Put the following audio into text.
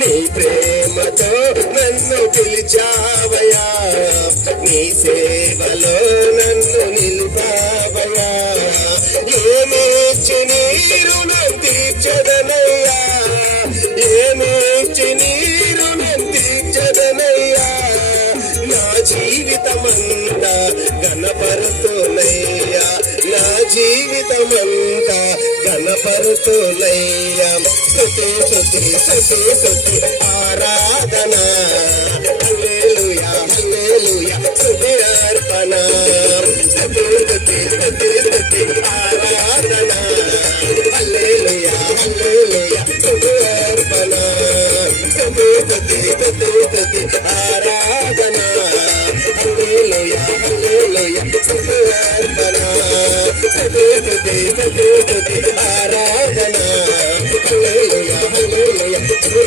నీ ప్రేమతో నన్ను పిలిచావయా, నీ సేవలో నన్ను నిలిపావయా. ఏమిచ్చి నీ రుణం తీర్చదనయ్యా, ఏమిచ్చి నీ రుణం తీర్చదనయ్యా. నా జీవితమంతా గణపరుతునయ్యా, నా జీవితమంతా గణపరుతునయ్యా. స్తుతి స్తుతి స్తుతి స్తుతి ఆరాధన, హల్లెలూయా హల్లెలూయా స్తుతి అర్పణ. స్తుతి స్తుతి స్తుతి స్తుతి ఆరాధన, హల్లెలూయా హల్లెలూయా స్తుతి అర్పణ. స్తుతి స్తుతి స్తుతి స్తుతి ఆరాధన, హల్లెలూయా హల్లెలూయా స్తుతి అర్పణ. స్తుతి స్తుతి స్తుతి స్తుతి ఆరాధన.